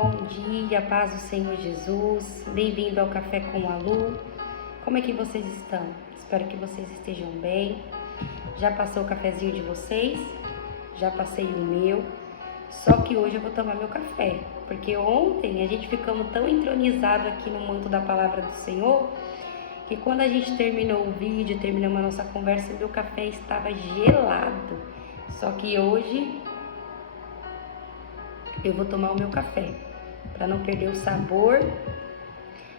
Bom dia, paz do Senhor Jesus. Bem-vindo ao Café com a Lu. Como é que vocês estão? Espero que vocês estejam bem. Já passou o cafezinho de vocês? Já passei o meu. Só que hoje eu vou tomar meu café, porque ontem a gente ficamos tão entronizados aqui no manto da palavra do Senhor, que quando a gente terminou o vídeo, terminamos a nossa conversa, meu café estava gelado. Só que hoje eu vou tomar o meu café, para não perder o sabor,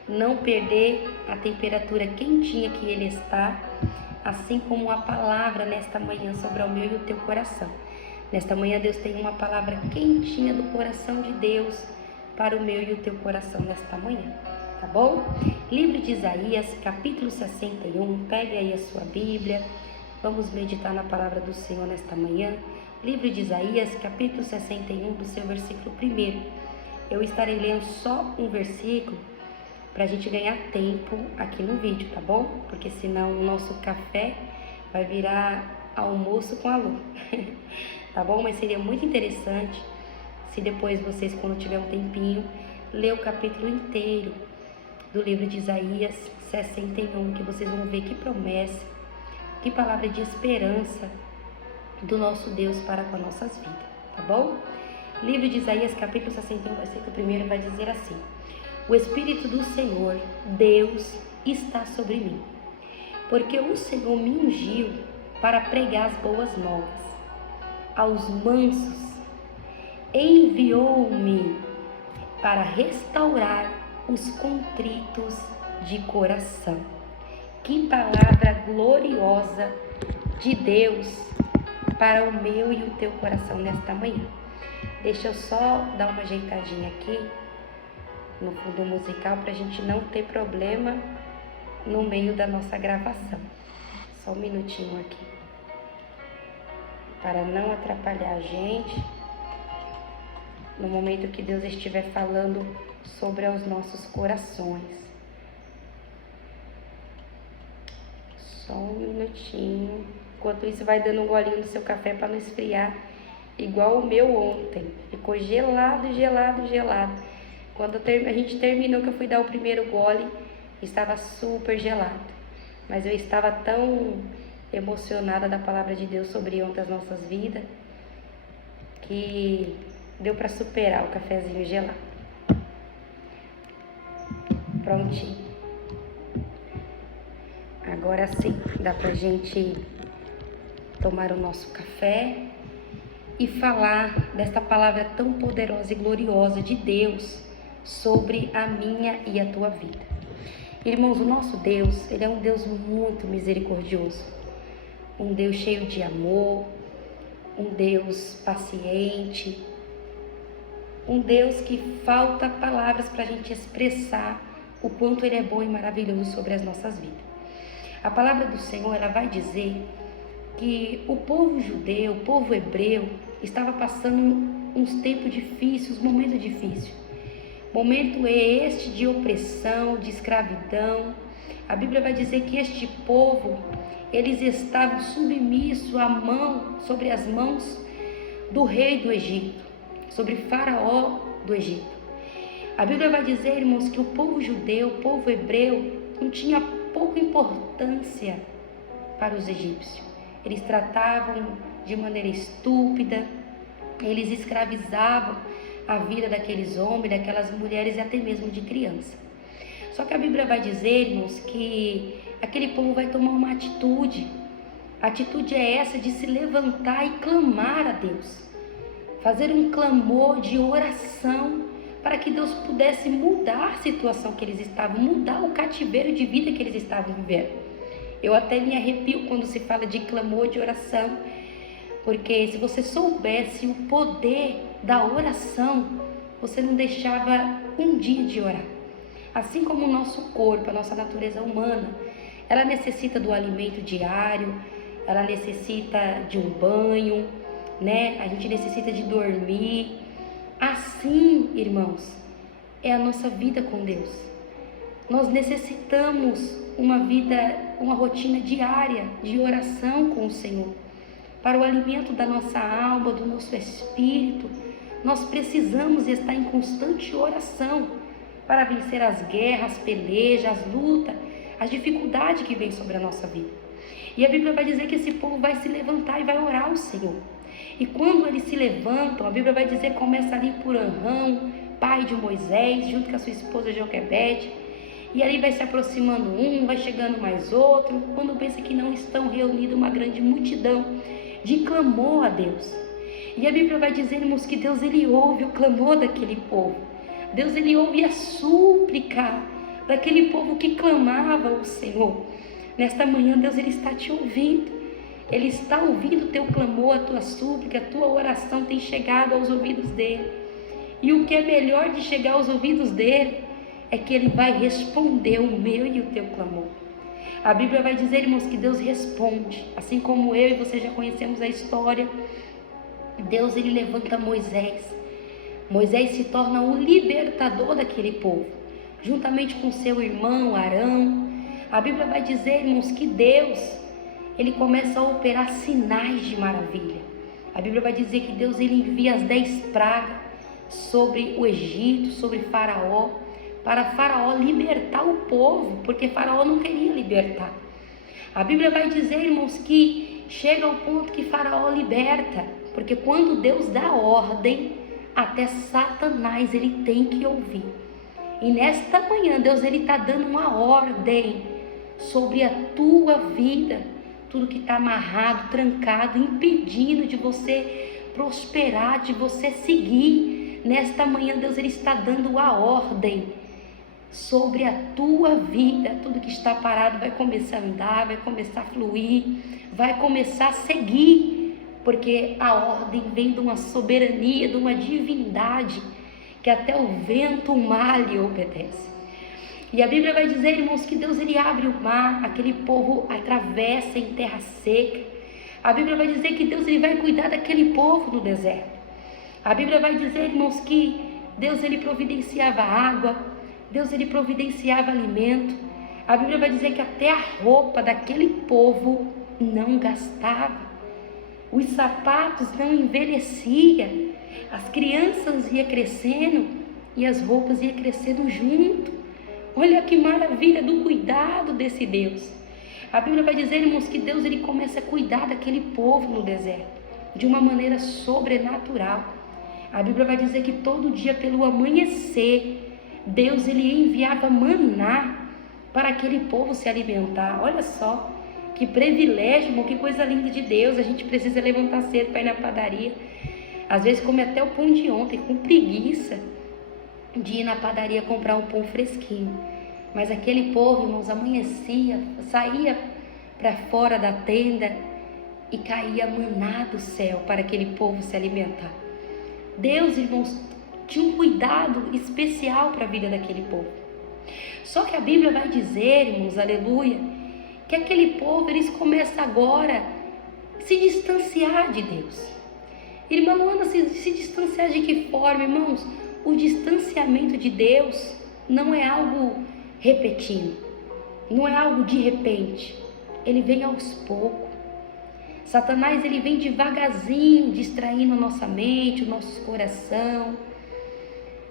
não perder a temperatura quentinha que ele está, assim como a palavra nesta manhã sobre o meu e o teu coração. Nesta manhã Deus tem uma palavra quentinha do coração de Deus para o meu e o teu coração nesta manhã, tá bom? Livro de Isaías, capítulo 61, pegue aí a sua Bíblia, vamos meditar na palavra do Senhor nesta manhã. Livro de Isaías, capítulo 61, do seu versículo 1. Eu estarei lendo só um versículo para a gente ganhar tempo aqui no vídeo, tá bom? Porque senão o nosso café vai virar almoço com a Lu, tá bom? Mas seria muito interessante se depois vocês, quando tiver um tempinho, ler o capítulo inteiro do livro de Isaías 61, que vocês vão ver que promessa, que palavra de esperança do nosso Deus para com as nossas vidas, tá bom? Livro de Isaías, capítulo 61, versículo 1 vai dizer assim: O Espírito do Senhor, Deus, está sobre mim, porque o Senhor me ungiu para pregar as boas novas aos mansos, enviou-me para restaurar os contritos de coração. Que palavra gloriosa de Deus para o meu e o teu coração nesta manhã. Deixa eu só dar uma ajeitadinha aqui no fundo musical para a gente não ter problema no meio da nossa gravação. Só um minutinho aqui, para não atrapalhar a gente no momento que Deus estiver falando sobre os nossos corações. Só um minutinho. Enquanto isso, vai dando um golinho no seu café para não esfriar, igual o meu ontem. Ficou gelado. Quando a gente terminou, que eu fui dar o primeiro gole, estava super gelado. Mas eu estava tão emocionada da palavra de Deus sobre ontem as nossas vidas, que deu para superar o cafezinho gelado. Prontinho. Agora sim, dá pra gente tomar o nosso café e falar desta palavra tão poderosa e gloriosa de Deus sobre a minha e a tua vida. Irmãos, o nosso Deus, Ele é um Deus muito misericordioso, um Deus cheio de amor, um Deus paciente, um Deus que falta palavras para a gente expressar o quanto Ele é bom e maravilhoso sobre as nossas vidas. A palavra do Senhor, ela vai dizer que o povo judeu, o povo hebreu, estava passando uns tempos difíceis, uns momentos difíceis. Momento este de opressão, de escravidão. A Bíblia vai dizer que este povo, eles estavam submissos sobre as mãos do rei do Egito, sobre Faraó do Egito. A Bíblia vai dizer, irmãos, que o povo judeu, o povo hebreu, não tinha pouca importância para os egípcios. Eles tratavam de maneira estúpida, eles escravizavam a vida daqueles homens, daquelas mulheres e até mesmo de criança. Só que a Bíblia vai dizer, irmãos, que aquele povo vai tomar uma atitude. A atitude é essa de se levantar e clamar a Deus. Fazer um clamor de oração para que Deus pudesse mudar a situação que eles estavam, mudar o cativeiro de vida que eles estavam vivendo. Eu até me arrepio quando se fala de clamor, de oração, porque se você soubesse o poder da oração, você não deixava um dia de orar. Assim como o nosso corpo, a nossa natureza humana, ela necessita do alimento diário, ela necessita de um banho, né? A gente necessita de dormir. Assim, irmãos, é a nossa vida com Deus. Nós necessitamos uma rotina diária de oração com o Senhor, para o alimento da nossa alma, do nosso espírito, Nós precisamos estar em constante oração para vencer as guerras, as pelejas, as lutas, as dificuldades que vêm sobre a nossa vida. E a Bíblia vai dizer que esse povo vai se levantar e vai orar ao Senhor. E quando eles se levantam, a Bíblia vai dizer que começa ali por Arão, pai de Moisés, junto com a sua esposa Joquebede. E ali vai se aproximando um, vai chegando mais outro. Quando pensa que não estão reunidos uma grande multidão de clamor a Deus. E a Bíblia vai dizer, irmãos, que Deus ele ouve o clamor daquele povo. Deus ele ouve a súplica daquele povo que clamava ao Senhor. Nesta manhã Deus ele está te ouvindo. Ele está ouvindo o teu clamor, a tua súplica, a tua oração tem chegado aos ouvidos dele. E o que é melhor de chegar aos ouvidos dele é que ele vai responder o meu e o teu clamor. A Bíblia vai dizer, irmãos, que Deus responde. Assim como eu e você já conhecemos a história, Deus ele levanta Moisés. Moisés se torna o libertador daquele povo, juntamente com seu irmão Arão. A Bíblia vai dizer, irmãos, que Deus ele começa a operar sinais de maravilha. A Bíblia vai dizer que Deus ele envia as 10 pragas sobre o Egito, sobre Faraó, para Faraó libertar o povo, porque Faraó não queria libertar. A Bíblia vai dizer, irmãos, que chega ao ponto que Faraó liberta, porque quando Deus dá ordem, até Satanás ele tem que ouvir. E nesta manhã Deus ele está dando uma ordem sobre a tua vida, tudo que está amarrado, trancado, impedindo de você prosperar, de você seguir. Nesta manhã Deus ele está dando a ordem sobre a tua vida. Tudo que está parado vai começar a andar, vai começar a fluir, vai começar a seguir, porque a ordem vem de uma soberania, de uma divindade, que até o vento, o mar lhe obedece. E a Bíblia vai dizer, irmãos, que Deus ele abre o mar, aquele povo atravessa em terra seca. A Bíblia vai dizer que Deus ele vai cuidar daquele povo no deserto. A Bíblia vai dizer, irmãos, que Deus ele providenciava água, Deus ele providenciava alimento. A Bíblia vai dizer que até a roupa daquele povo não gastava. Os sapatos não envelheciam. As crianças iam crescendo e as roupas iam crescendo junto. Olha que maravilha do cuidado desse Deus. A Bíblia vai dizer, irmãos, que Deus ele começa a cuidar daquele povo no deserto de uma maneira sobrenatural. A Bíblia vai dizer que todo dia pelo amanhecer Deus ele enviava maná para aquele povo se alimentar. Olha só que privilégio, irmão, que coisa linda de Deus. A gente precisa levantar cedo para ir na padaria. Às vezes come até o pão de ontem com preguiça de ir na padaria comprar um pão fresquinho. Mas aquele povo, irmãos, amanhecia, saía para fora da tenda e caía maná do céu para aquele povo se alimentar. Deus, irmãos, tinha um cuidado especial para a vida daquele povo. Só que a Bíblia vai dizer, irmãos, aleluia, que aquele povo, eles começam agora a se distanciar de Deus. Irmão, anda se distanciar de que forma, irmãos? O distanciamento de Deus não é algo repetido, não é algo de repente. Ele vem aos poucos. Satanás ele vem devagarzinho, distraindo a nossa mente, o nosso coração,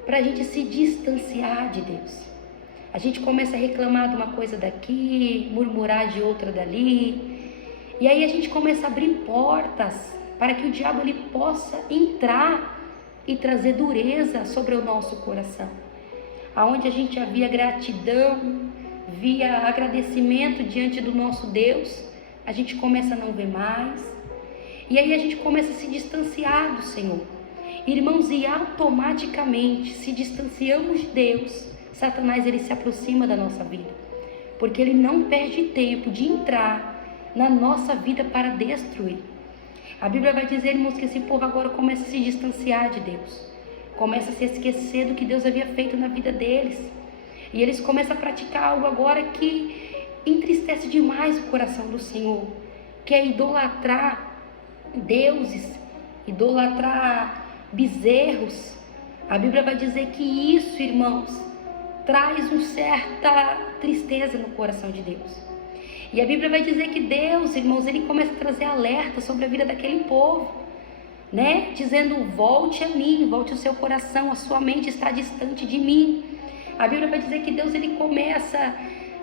para a gente se distanciar de Deus. A gente começa a reclamar de uma coisa daqui, murmurar de outra dali, e aí a gente começa a abrir portas para que o diabo ele possa entrar e trazer dureza sobre o nosso coração. Aonde a gente havia gratidão, via agradecimento diante do nosso Deus, a gente começa a não ver mais. E aí a gente começa a se distanciar do Senhor. Irmãos, e automaticamente, se distanciamos de Deus, Satanás ele se aproxima da nossa vida. Porque ele não perde tempo de entrar na nossa vida para destruir. A Bíblia vai dizer, irmãos, que esse povo agora começa a se distanciar de Deus. Começa a se esquecer do que Deus havia feito na vida deles. E eles começam a praticar algo agora que entristece demais o coração do Senhor, que é idolatrar deuses, idolatrar bezerros. A Bíblia vai dizer que isso, irmãos, traz uma certa tristeza no coração de Deus. E a Bíblia vai dizer que Deus, irmãos, ele começa a trazer alerta sobre a vida daquele povo. né? Dizendo: volte a mim, volte o seu coração, a sua mente está distante de mim. A Bíblia vai dizer que Deus, ele começa a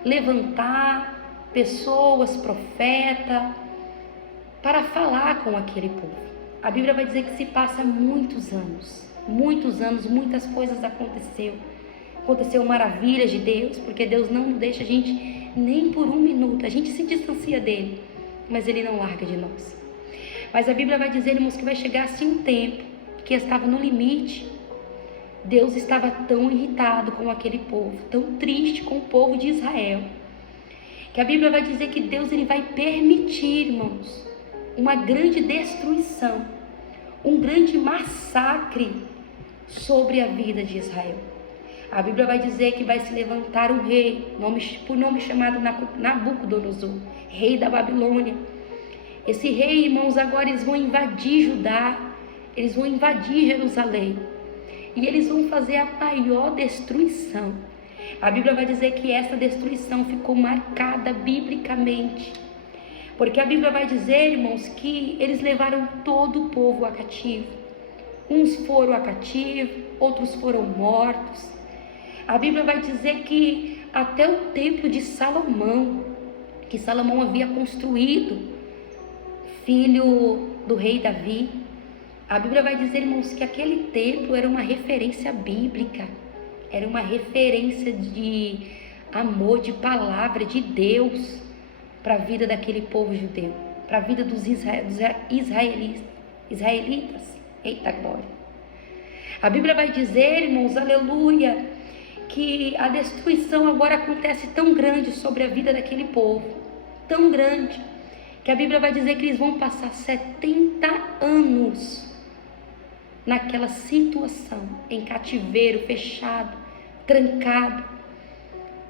levantar pessoas, profeta, para falar com aquele povo. A Bíblia vai dizer que se passa muitos anos, muitas coisas aconteceu maravilhas de Deus, porque Deus não deixa a gente nem por um minuto. A gente se distancia dele, mas ele não larga de nós. Mas a Bíblia vai dizer, irmãos, que vai chegar assim um tempo que estava no limite. Deus estava tão irritado com aquele povo, tão triste com o povo de Israel, que a Bíblia vai dizer que Deus, ele vai permitir, irmãos, uma grande destruição, um grande massacre sobre a vida de Israel. A Bíblia vai dizer que vai se levantar um rei, por nome chamado Nabucodonosor, rei da Babilônia. Esse rei, irmãos, agora eles vão invadir Judá, eles vão invadir Jerusalém, e eles vão fazer a maior destruição. A Bíblia vai dizer que essa destruição ficou marcada biblicamente, porque a Bíblia vai dizer, irmãos, que eles levaram todo o povo a cativo. Uns foram a cativo, outros foram mortos. A Bíblia vai dizer que até o templo de Salomão, que Salomão havia construído, filho do rei Davi, a Bíblia vai dizer, irmãos, que aquele templo era uma referência bíblica, era uma referência de amor, de palavra de Deus para a vida daquele povo judeu, para a vida dos israelitas. Eita glória! A Bíblia vai dizer, irmãos, aleluia, que a destruição agora acontece tão grande sobre a vida daquele povo, tão grande, que a Bíblia vai dizer que eles vão passar 70 anos naquela situação, em cativeiro, fechado, trancado.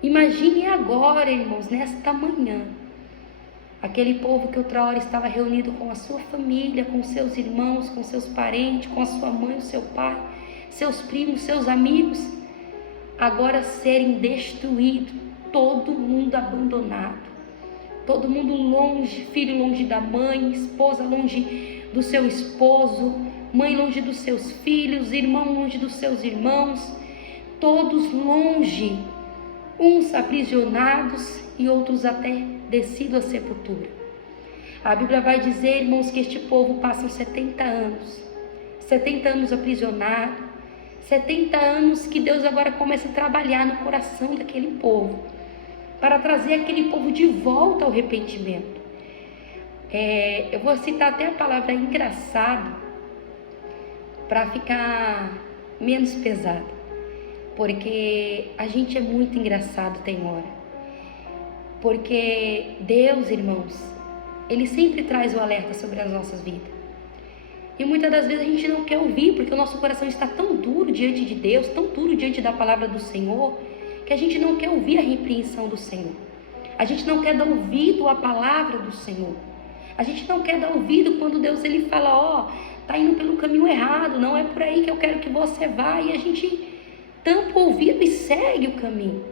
Imagine agora, irmãos, nesta manhã, aquele povo que outra hora estava reunido com a sua família, com seus irmãos, com seus parentes, com a sua mãe, o seu pai, seus primos, seus amigos, agora serem destruídos, todo mundo abandonado, todo mundo longe, filho longe da mãe, esposa longe do seu esposo, mãe longe dos seus filhos, irmão longe dos seus irmãos, todos longe, uns aprisionados e outros até descidos à sepultura. A Bíblia vai dizer, irmãos, que este povo passa 70 anos aprisionado, 70 anos que Deus agora começa a trabalhar no coração daquele povo, para trazer aquele povo de volta ao arrependimento. Eu vou citar até a palavra engraçado, para ficar menos pesado, porque a gente é muito engraçado tem hora, porque Deus, irmãos, ele sempre traz o alerta sobre as nossas vidas, e muitas das vezes a gente não quer ouvir, porque o nosso coração está tão duro diante de Deus, tão duro diante da palavra do Senhor, que a gente não quer ouvir a repreensão do Senhor, a gente não quer dar ouvido à palavra do Senhor, a gente não quer dar ouvido quando Deus, ele fala, está indo pelo caminho errado, não é por aí que eu quero que você vá, e a gente tampa o ouvido e segue o caminho.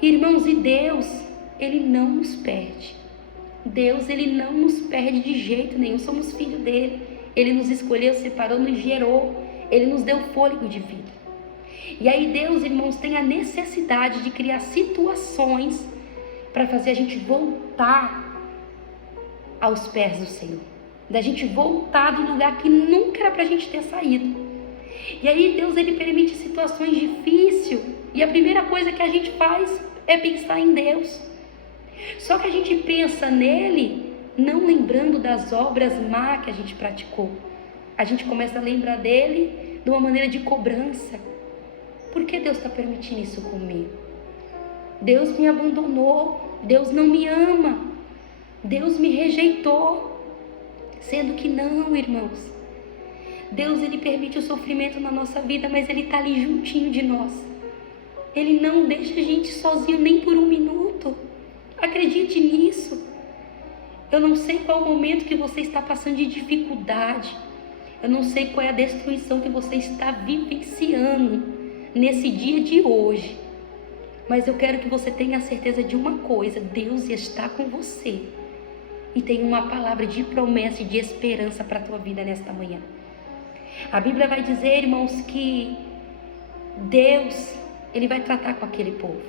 Irmãos, e Deus, ele não nos perde. Deus, ele não nos perde de jeito nenhum, somos filhos dele. Ele nos escolheu, separou, nos gerou, ele nos deu fôlego de vida. E aí Deus, irmãos, tem a necessidade de criar situações para fazer a gente voltar aos pés do Senhor, da gente voltar do lugar que nunca era para a gente ter saído. E aí Deus, ele permite situações difíceis, e a primeira coisa que a gente faz é pensar em Deus. Só que a gente pensa nele não lembrando das obras má que a gente praticou. A gente começa a lembrar dele de uma maneira de cobrança. Por que Deus está permitindo isso comigo? Deus me abandonou, Deus não me ama, Deus me rejeitou. Sendo que não, irmãos, Deus, ele permite o sofrimento na nossa vida, mas ele está ali juntinho de nós. Ele não deixa a gente sozinho nem por um minuto. Acredite nisso. Eu não sei qual o momento que você está passando de dificuldade, eu não sei qual é a destruição que você está vivenciando nesse dia de hoje, mas eu quero que você tenha a certeza de uma coisa: Deus está com você. e tem uma palavra de promessa e de esperança para a tua vida nesta manhã. A Bíblia vai dizer, irmãos, que Deus, Ele vai tratar com aquele povo.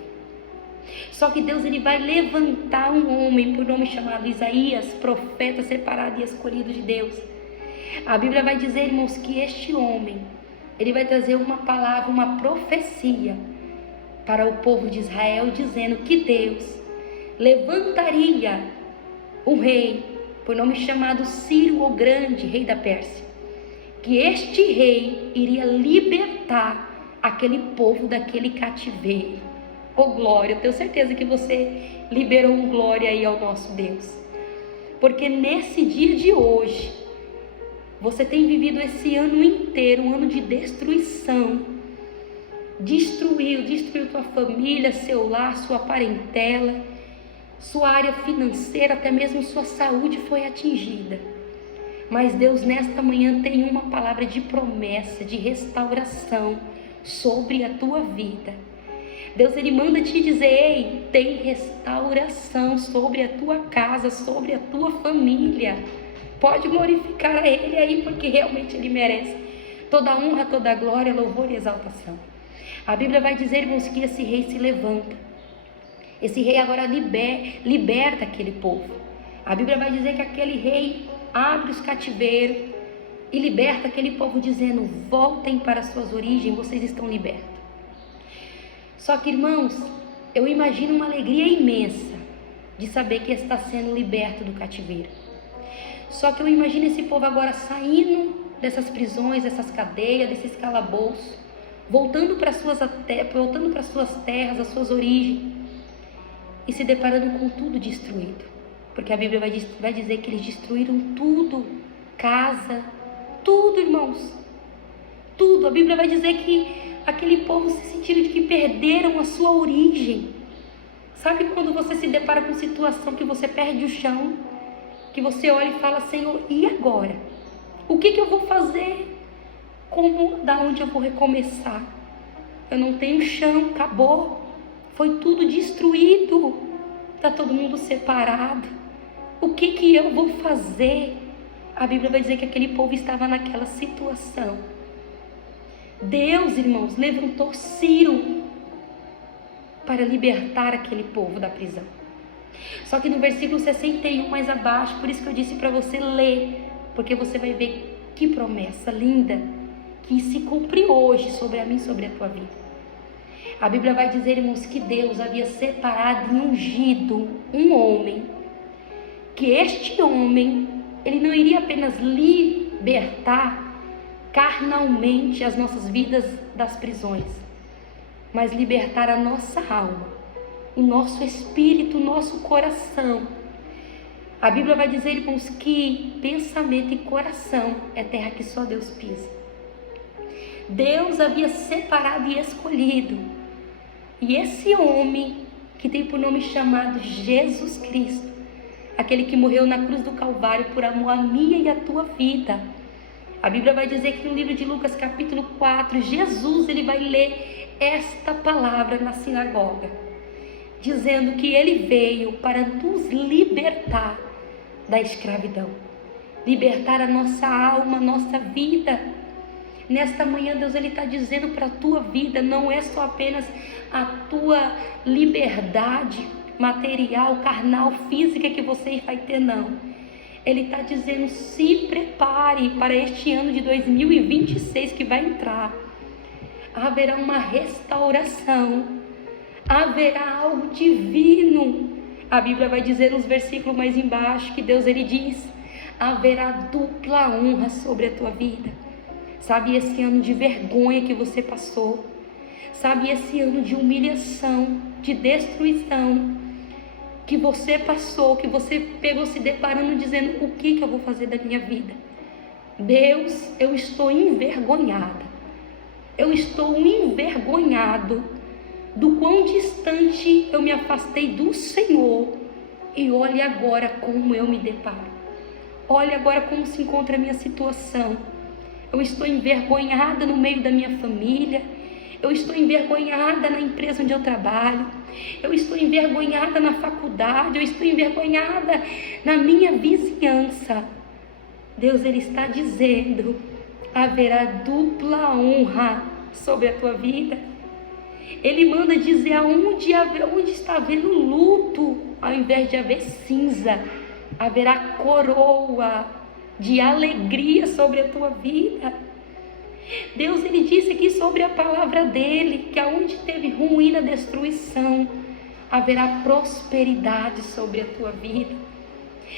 Só que Deus, Ele vai levantar um homem por nome chamado Isaías, profeta separado e escolhido de Deus. A Bíblia vai dizer, irmãos, que este homem, ele vai trazer uma palavra, uma profecia para o povo de Israel, dizendo que Deus levantaria um rei, por nome chamado Ciro o Grande, rei da Pérsia. Que este rei iria libertar aquele povo daquele cativeiro. Oh glória, eu tenho certeza que você liberou um glória aí ao nosso Deus. Porque nesse dia de hoje, você tem vivido esse ano inteiro, um ano de destruição. Destruiu tua família, seu lar, sua parentela, sua área financeira, até mesmo sua saúde foi atingida. Mas Deus nesta manhã tem uma palavra de promessa, de restauração sobre a tua vida. Deus, Ele manda te dizer, ei, tem restauração sobre a tua casa, sobre a tua família. Pode glorificar a Ele aí, porque realmente Ele merece toda a honra, toda a glória, louvor e exaltação. A Bíblia vai dizer, irmãos, que esse rei se levanta. Esse rei agora liberta aquele povo. A Bíblia vai dizer que aquele rei abre os cativeiros e liberta aquele povo, dizendo, voltem para suas origens, vocês estão libertos. Só que, irmãos, eu imagino uma alegria imensa de saber que está sendo liberto do cativeiro. Só que eu imagino esse povo agora saindo dessas prisões, dessas cadeias, desses calabouços, voltando para suas terras, as suas origens, e se deparando com tudo destruído. Porque a Bíblia vai dizer que eles destruíram tudo, casa, tudo, irmãos, tudo. A Bíblia vai dizer que aquele povo se sentiram de que perderam a sua origem. Sabe quando você se depara com situação que você perde o chão, que você olha e fala, Senhor, e agora? O que eu vou fazer? Da onde eu vou recomeçar? Eu não tenho chão, acabou, foi tudo destruído, está todo mundo separado. O que eu vou fazer? A Bíblia vai dizer que aquele povo estava naquela situação. Deus, irmãos, levantou Ciro para libertar aquele povo da prisão. Só que no versículo 61 mais abaixo, por isso que eu disse para você ler, porque você vai ver que promessa linda que se cumpre hoje sobre a mim, sobre a tua vida. A Bíblia vai dizer, irmãos, que Deus havia separado e ungido um homem, que este homem, ele não iria apenas libertar carnalmente as nossas vidas das prisões, mas libertar a nossa alma, o nosso espírito, o nosso coração. A Bíblia vai dizer, irmãos, que pensamento e coração é terra que só Deus pisa. Deus havia separado e escolhido, e esse homem que tem por nome chamado Jesus Cristo, aquele que morreu na cruz do Calvário por amor a minha e a tua vida. A Bíblia vai dizer que no livro de Lucas capítulo 4, Jesus, ele vai ler esta palavra na sinagoga, dizendo que ele veio para nos libertar da escravidão, libertar a nossa alma, a nossa vida. Nesta manhã, Deus, ele está dizendo para a tua vida, não é só apenas a tua liberdade material, carnal, física que você vai ter, não. Ele está dizendo, se prepare para este ano de 2026 que vai entrar. Haverá uma restauração, haverá algo divino. A Bíblia vai dizer nos versículos mais embaixo que Deus, ele diz, haverá dupla honra sobre a tua vida. Sabe esse ano de vergonha que você passou? Sabe esse ano de humilhação, de destruição que você passou, que você pegou se deparando dizendo, o que eu vou fazer da minha vida? Deus, eu estou envergonhada. Eu estou envergonhado do quão distante eu me afastei do Senhor. E olhe agora como eu me deparo. Olhe agora como se encontra a minha situação. Eu estou envergonhada no meio da minha família. Eu estou envergonhada na empresa onde eu trabalho. Eu estou envergonhada na faculdade. Eu estou envergonhada na minha vizinhança. Deus, Ele está dizendo: haverá dupla honra sobre a tua vida. Ele manda dizer onde está havendo luto, ao invés de haver cinza, haverá coroa de alegria sobre a tua vida. Deus, Ele disse aqui sobre a palavra dEle, que aonde teve ruína, destruição, haverá prosperidade sobre a tua vida.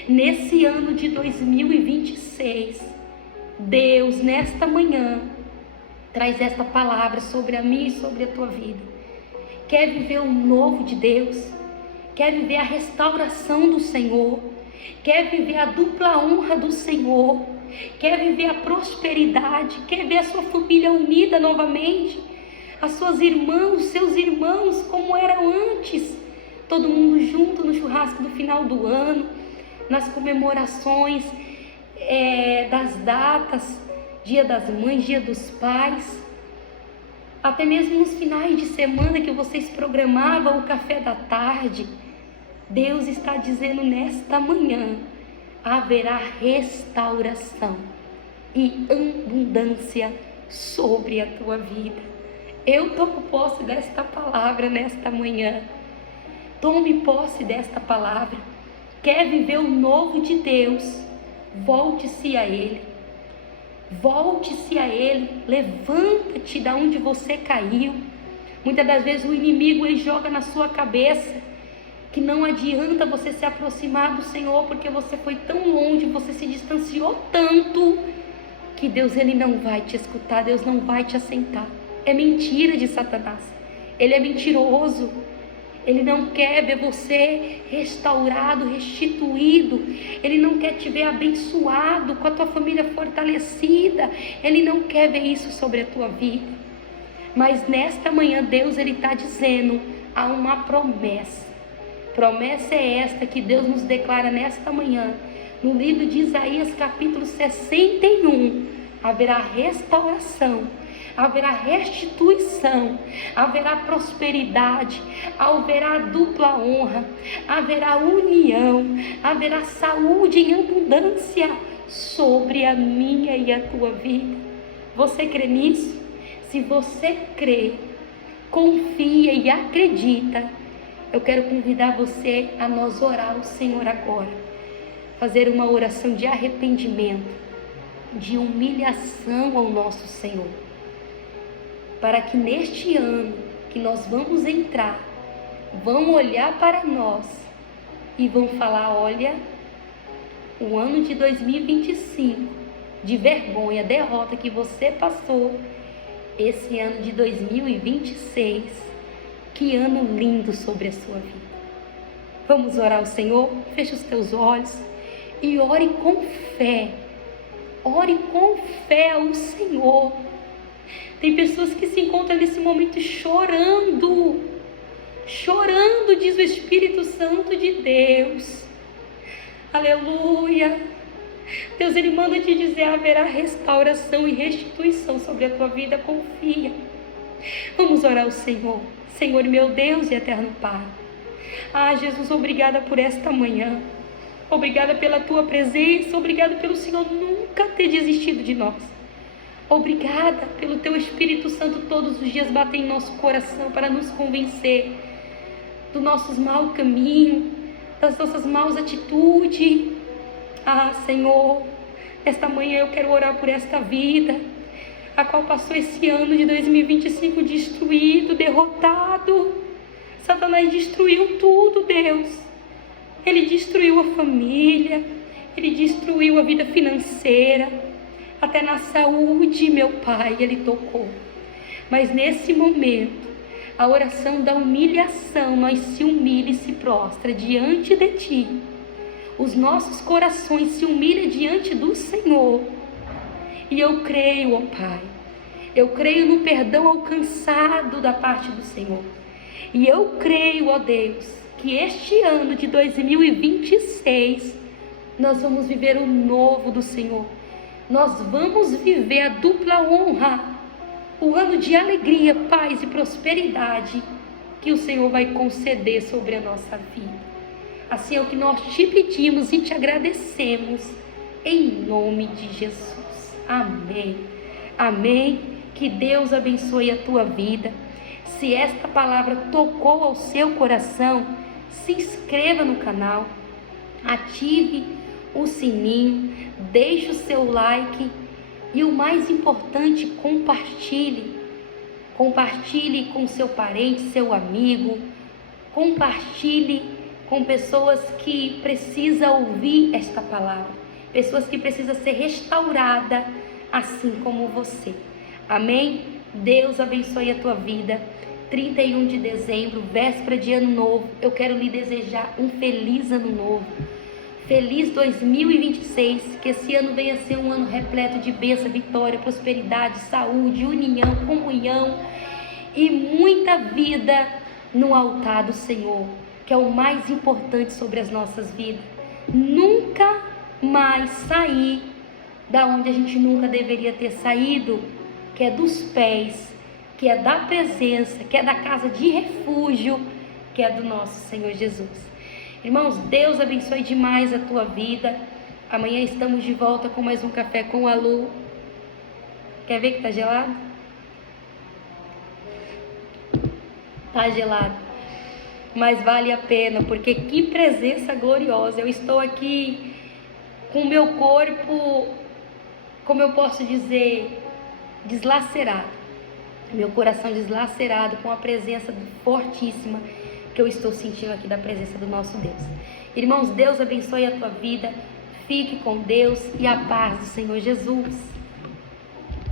Nesse ano de 2026, Deus, nesta manhã, traz esta palavra sobre a minha e sobre a tua vida. Quer viver o novo de Deus? Quer viver a restauração do Senhor? Quer viver a dupla honra do Senhor? Quer viver a prosperidade? Quer ver a sua família unida novamente? As suas irmãs, seus irmãos, como eram antes? Todo mundo junto no churrasco do final do ano, nas comemorações das datas, Dia das Mães, Dia dos Pais, até mesmo nos finais de semana que vocês programavam o café da tarde. Deus está dizendo nesta manhã: haverá restauração e abundância sobre a tua vida. Eu tomo posse desta palavra nesta manhã. Tome posse desta palavra. Quer viver o novo de Deus? Volte-se a Ele. Volte-se a Ele. Levanta-te da onde você caiu. Muitas das vezes o inimigo ele joga na sua cabeça que não adianta você se aproximar do Senhor, porque você foi tão longe, você se distanciou tanto, que Deus ele não vai te escutar, Deus não vai te assentar. É mentira de Satanás. Ele é mentiroso. Ele não quer ver você restaurado, restituído. Ele não quer te ver abençoado, com a tua família fortalecida. Ele não quer ver isso sobre a tua vida. Mas nesta manhã Deus ele está dizendo: há uma promessa. Promessa é esta que Deus nos declara nesta manhã. No livro de Isaías capítulo 61, haverá restauração, haverá restituição, haverá prosperidade, haverá dupla honra, haverá união, haverá saúde em abundância sobre a minha e a tua vida. Você crê nisso? Se você crê, confia e acredita, eu quero convidar você a nós orar ao Senhor agora, fazer uma oração de arrependimento, de humilhação ao nosso Senhor, para que neste ano que nós vamos entrar, vão olhar para nós e vão falar: olha, o ano de 2025, de vergonha, derrota que você passou, esse ano de 2026, que ano lindo sobre a sua vida. Vamos orar ao Senhor? Feche os teus olhos e ore com fé. Ore com fé ao Senhor. Tem pessoas que se encontram nesse momento chorando, diz o Espírito Santo de Deus. Aleluia. Deus ele manda te dizer: haverá restauração e restituição sobre a tua vida. Confia. Vamos orar ao Senhor. Senhor meu Deus e eterno Pai. Jesus, obrigada por esta manhã. Obrigada pela tua presença. Obrigada pelo Senhor nunca ter desistido de nós. Obrigada pelo teu Espírito Santo todos os dias bater em nosso coração para nos convencer do nosso mau caminho, das nossas maus atitudes. Senhor, esta manhã eu quero orar por esta vida, a qual passou esse ano de 2025 destruído, derrotado. Satanás destruiu tudo, Deus. Ele destruiu a família, ele destruiu a vida financeira, até na saúde, meu Pai, ele tocou. Mas nesse momento, a oração da humilhação, nós se humilha e se prostra diante de Ti. Os nossos corações se humilham diante do Senhor. E eu creio, ó Pai, eu creio no perdão alcançado da parte do Senhor. E eu creio, ó Deus, que este ano de 2026, nós vamos viver o novo do Senhor. Nós vamos viver a dupla honra. o ano de alegria, paz e prosperidade que o Senhor vai conceder sobre a nossa vida. Assim é o que nós te pedimos e te agradecemos, em nome de Jesus. Amém. Amém. Que Deus abençoe a tua vida. Se esta palavra tocou ao seu coração, se inscreva no canal, ative o sininho, deixe o seu like e o mais importante, compartilhe. Compartilhe com seu parente, seu amigo, compartilhe com pessoas que precisam ouvir esta palavra, pessoas que precisam ser restauradas assim como você. Amém? Deus abençoe a tua vida. 31 de dezembro, véspera de ano novo, eu quero lhe desejar um feliz ano novo. Feliz 2026, que esse ano venha ser um ano repleto de bênção, vitória, prosperidade, saúde, união, comunhão e muita vida no altar do Senhor, que é o mais importante sobre as nossas vidas. Nunca mais sair da onde a gente nunca deveria ter saído, que é dos pés, que é da presença, que é da casa de refúgio, que é do nosso Senhor Jesus. Irmãos, Deus abençoe demais a tua vida. Amanhã estamos de volta com mais um Café com a Lu. Quer ver que tá gelado? Tá gelado. Mas vale a pena, porque que presença gloriosa. Eu estou aqui com o meu corpo, como eu posso dizer, deslacerado. Meu coração deslacerado com a presença fortíssima que eu estou sentindo aqui da presença do nosso Deus. Irmãos, Deus abençoe a tua vida. Fique com Deus e a paz do Senhor Jesus.